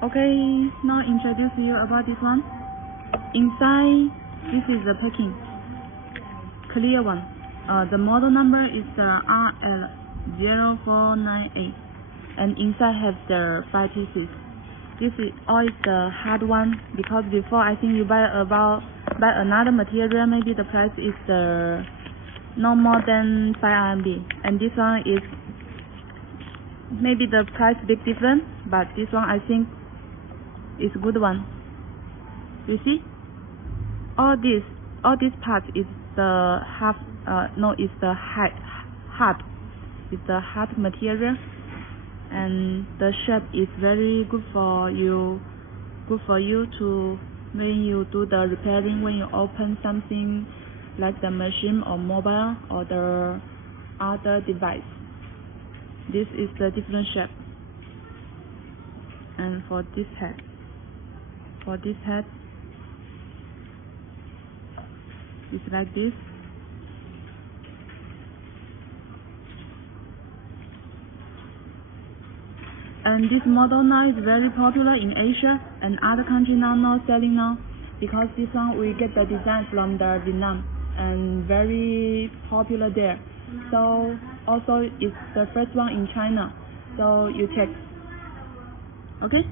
Okay, now introduce you about this one. Inside, this is the packing, clear one. The model number is the RL0498, and inside has the 5 pieces. This is all is the hard one, because before I think you buy another material, maybe the price is no more than 5 RMB, and this one is maybe the price big different, but this one I think is good one. You see, all this part is the it's the hard, it's the hard material, and the shape is very good for you to when you do the repairing, when you open something like the machine or mobile or the other device. This is the different shape. And for this head, it's like this. And this model now is very popular in Asia and other countries now selling now, because this one we get the design from the Vietnam and very popular there. So also it's the first one in China. So you check. Okay?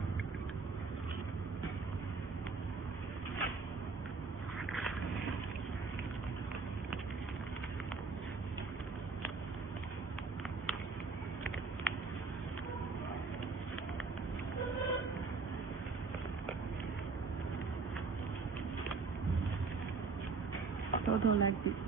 Total like this.